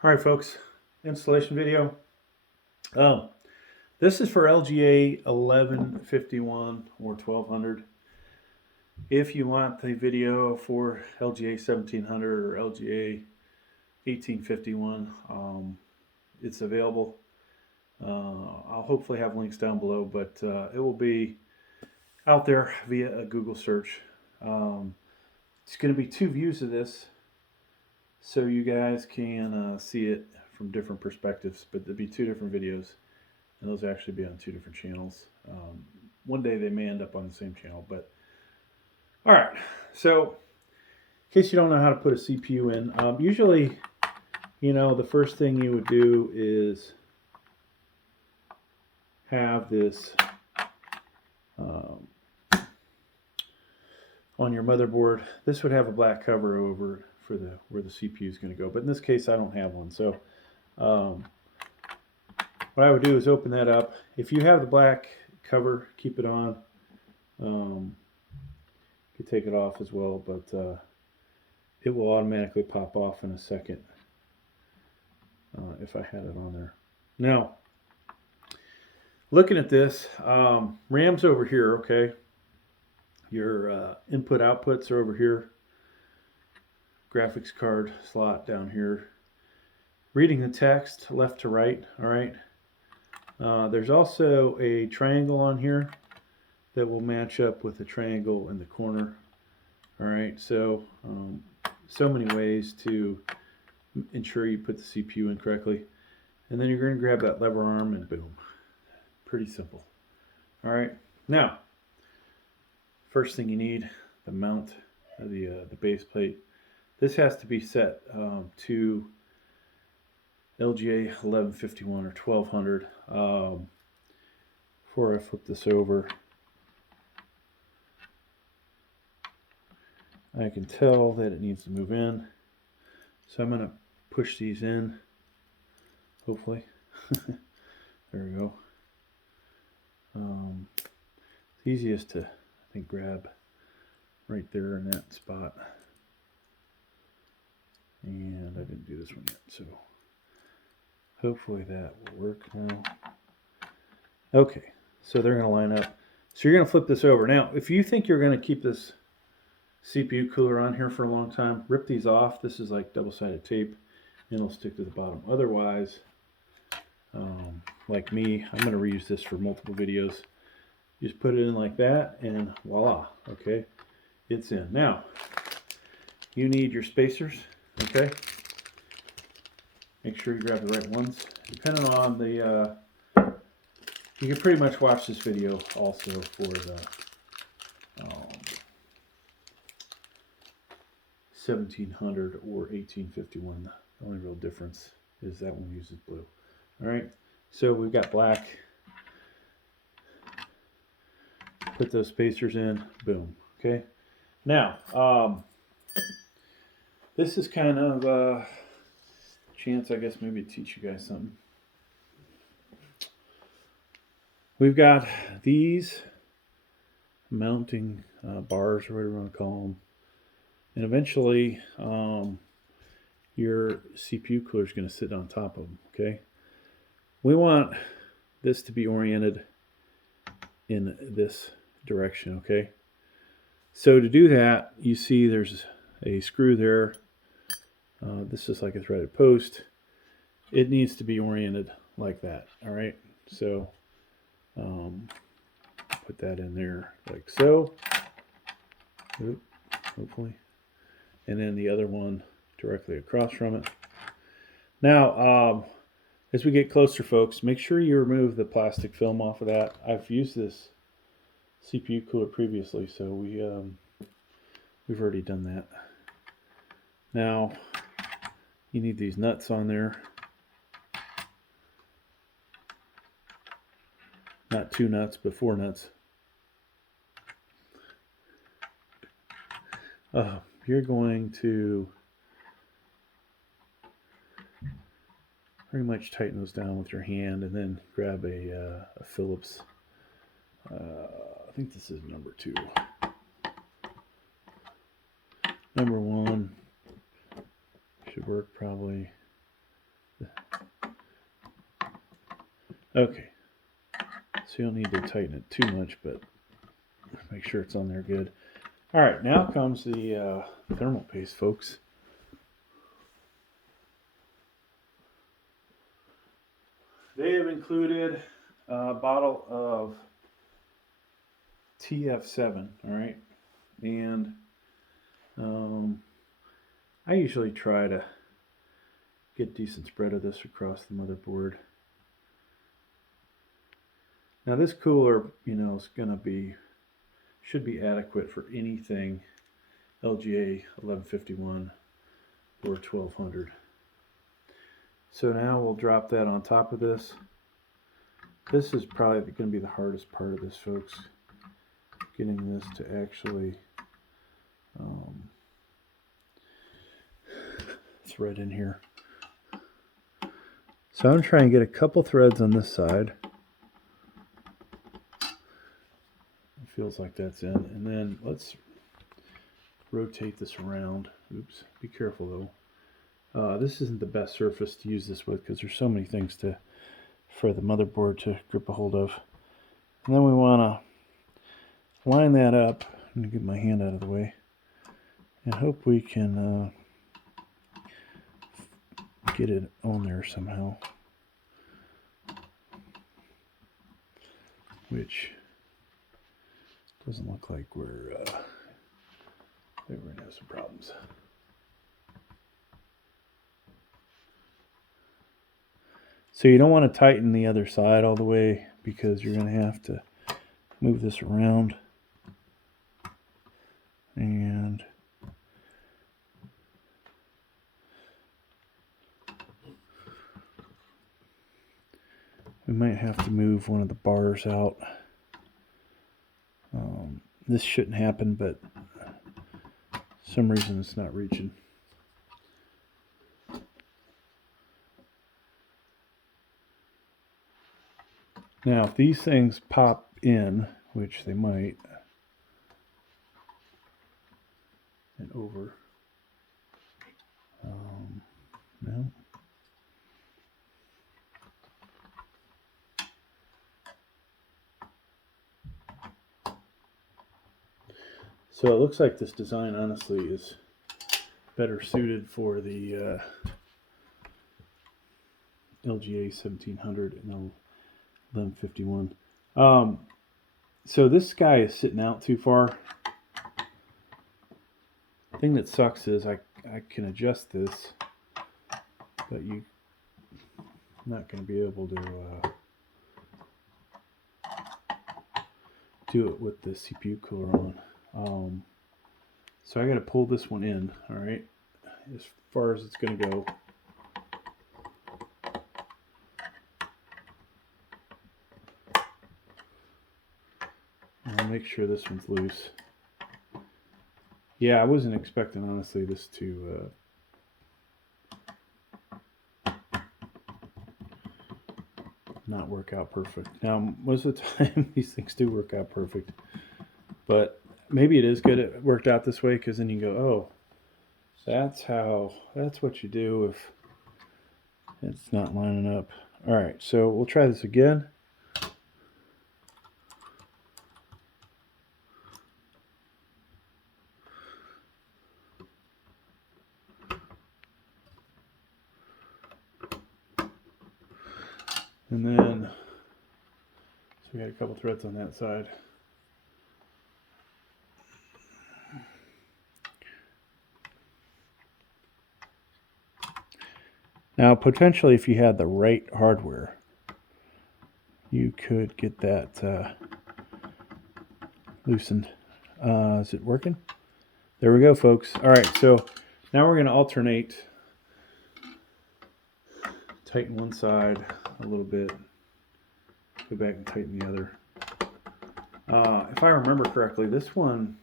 All right, folks, installation video. Um, this is for LGA 1151 or 1200. If you want the video for LGA 1700 or LGA 1851, it's available. I'll hopefully have links down below, but it will be out there via a Google search. It's going to be two views of this, so you guys can see it from different perspectives, but there'll be two different videos. And those actually be on two different channels. One day they may end up on the same channel, but all right. So, in case you don't know how to put a CPU in, usually, the first thing you would do is have this on your motherboard. This would have a black cover over it for where the CPU is going to go, but in this case, I don't have one. So, what I would do is open that up. If you have the black cover, keep it on. You could take it off as well, but it will automatically pop off in a second if I had it on there. Now, looking at this, RAM's over here, okay? Your input outputs are over here. Graphics card slot down here. Reading the text left to right, all right? There's also a triangle on here that will match up with the triangle in the corner. All right, so so many ways to ensure you put the CPU in correctly. And then you're going to grab that lever arm and boom. Pretty simple. All right, now, first thing you need, the mount of the base plate. This has to be set to LGA 1151 or 1200. Before I flip this over, I can tell that it needs to move in. So I'm going to push these in, hopefully. There we go. It's easiest to, I think, grab right there in that spot. And I didn't do this one yet, so hopefully that will work now. Okay, so they're going to line up. So you're going to flip this over. Now, if you think you're going to keep this CPU cooler on here for a long time, rip these off. This is like double-sided tape, and it'll stick to the bottom. Otherwise, like me, I'm going to reuse this for multiple videos. You just put it in like that, and voila, okay? It's in. Now, you need your spacers, okay? Make sure you grab the right ones. Depending on the, you can pretty much watch this video also for the 1700 or 1851. The only real difference is that one uses blue. All right, so we've got black. Put those spacers in, boom, okay? Now, this is kind of a chance, I guess, maybe to teach you guys something. We've got these mounting bars, or whatever you want to call them. And eventually, your CPU cooler is going to sit on top of them, okay? We want this to be oriented in this direction, okay? So to do that, you see there's a screw there. This is like a threaded post. It needs to be oriented like that, all right? So put that in there like so. Oop, hopefully. And then the other one directly across from it. Now, as we get closer, folks, make sure you remove the plastic film off of that. I've used this CPU cooler previously, so we've already done that. Now, you need these nuts on there. Not 2 nuts, but 4 nuts. You're going to pretty much tighten those down with your hand, and then grab a Phillips. I think this is number 2. Number 1 should work probably. Okay, so you don't need to tighten it too much, but make sure it's on there good. All right, now comes the thermal paste, folks. They have included a bottle of TF7, all right? And I usually try to get decent spread of this across the motherboard. Now this cooler, is going to should be adequate for anything LGA 1151 or 1200. So now we'll drop that on top of this. This is probably going to be the hardest part of this, folks. Getting this to actually thread in here. So I'm trying to get a couple threads on this side. It feels like that's in. And then let's rotate this around. Oops, be careful though. This isn't the best surface to use this with because there's so many things for the motherboard to grip a hold of. And then we want to line that up. I'm going to get my hand out of the way. And hope we can get it on there somehow. Which doesn't look like we're going to have some problems. So you don't want to tighten the other side all the way because you're going to have to move this around. And we might have to move one of the bars out. This shouldn't happen, but for some reason it's not reaching. Now, if these things pop in, which they might, and over, no. So it looks like this design, honestly, is better suited for the LGA 1700 and 1151. So this guy is sitting out too far. The thing that sucks is I can adjust this, but you're not going to be able to do it with the CPU cooler on. So I got to pull this one in, all right, as far as it's going to go. And I'll make sure this one's loose. Yeah, I wasn't expecting, honestly, this to not work out perfect. Now, most of the time, these things do work out perfect. But maybe it is good it worked out this way, because then you go, oh, that's what you do if it's not lining up. All right, so we'll try this again. And then, so we got a couple threads on that side. Now, potentially, if you had the right hardware, you could get that loosened. Is it working? There we go, folks. All right, so now we're going to alternate. Tighten one side a little bit. Go back and tighten the other. If I remember correctly, this one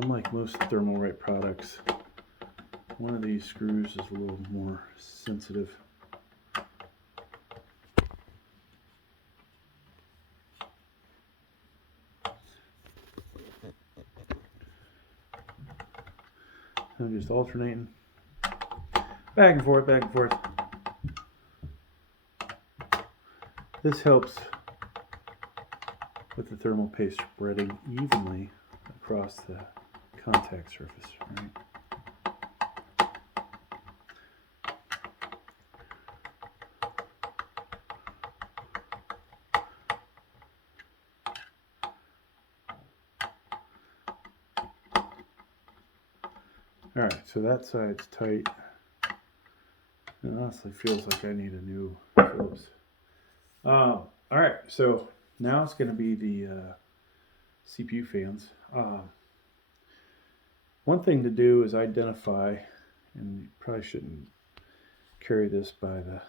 unlike most Thermalright products, one of these screws is a little more sensitive. I'm just alternating. Back and forth, back and forth. This helps with the thermal paste spreading evenly across the contact surface, right? All right, so that side's tight. It honestly feels like I need a new Phillips. All right, so now it's going to be the CPU fans. One thing to do is identify, and you probably shouldn't carry this by the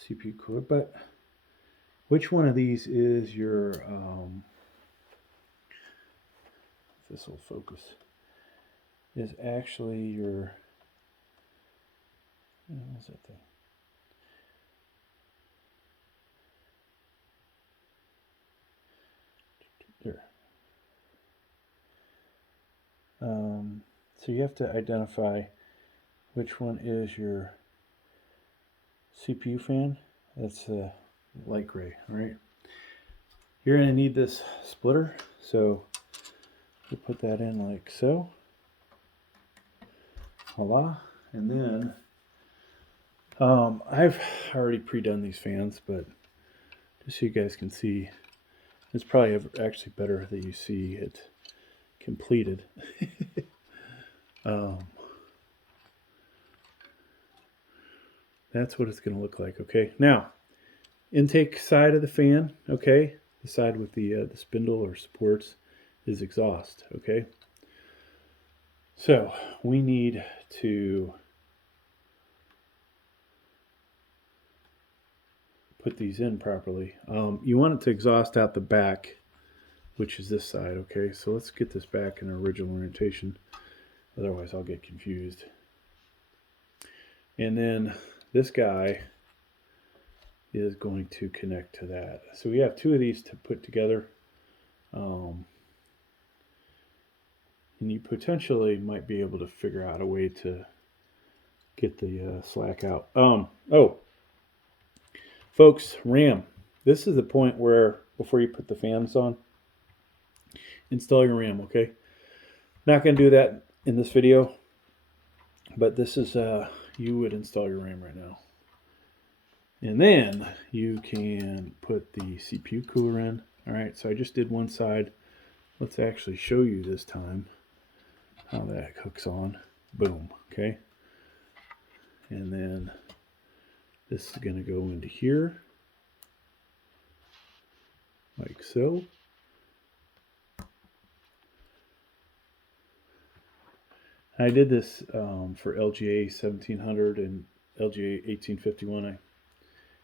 CPU cooler, but which one of these is your, if this will focus, is actually your, what's that thing? There. So you have to identify which one is your CPU fan. That's light gray, right? You're going to need this splitter, so we'll put that in like so. Voila. And then I've already pre-done these fans, but just so you guys can see, it's probably actually better that you see it completed. That's what it's going to look like. Okay, now intake side of the fan, okay, the side with the spindle or supports is exhaust. Okay, so we need to put these in properly. You want it to exhaust out the back, which is this side. Okay, so let's get this back in original orientation, otherwise I'll get confused. And then this guy is going to connect to that. So we have two of these to put together. And you potentially might be able to figure out a way to get the slack out. Oh, folks, RAM. This is the point where, before you put the fans on, install your RAM, okay? Not going to do that in this video, but this is, you would install your RAM right now. And then you can put the CPU cooler in. All right, so I just did one side. Let's actually show you this time how that hooks on. Boom, okay? And then this is going to go into here, like so. I did this for LGA 1700 and LGA 1851. I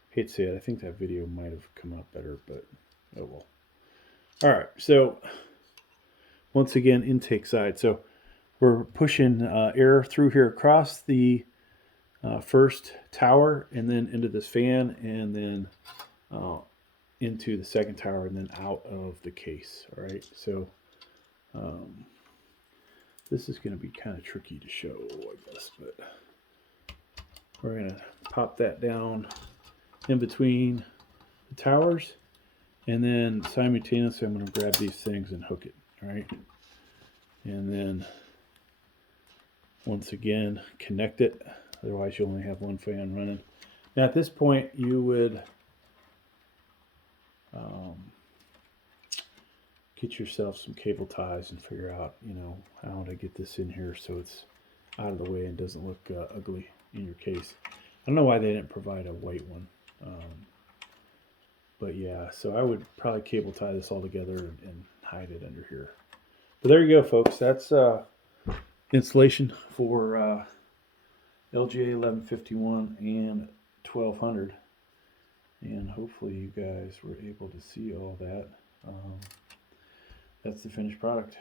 hate to say it, I think that video might have come out better, but oh well. All right, so once again, intake side. So we're pushing air through here across the first tower and then into this fan and then into the second tower and then out of the case. All right, so this is going to be kind of tricky to show, I guess, but we're going to pop that down in between the towers, and then simultaneously I'm going to grab these things and hook it. All right, and then once again connect it, otherwise you only have one fan running. Now at this point you would get yourself some cable ties and figure out, you know, how to get this in here so it's out of the way and doesn't look ugly in your case. I don't know why they didn't provide a white one, but yeah, so I would probably cable tie this all together and hide it under here. But there you go, folks. That's installation for LGA 1151 and 1200, and hopefully you guys were able to see all that. That's the finished product.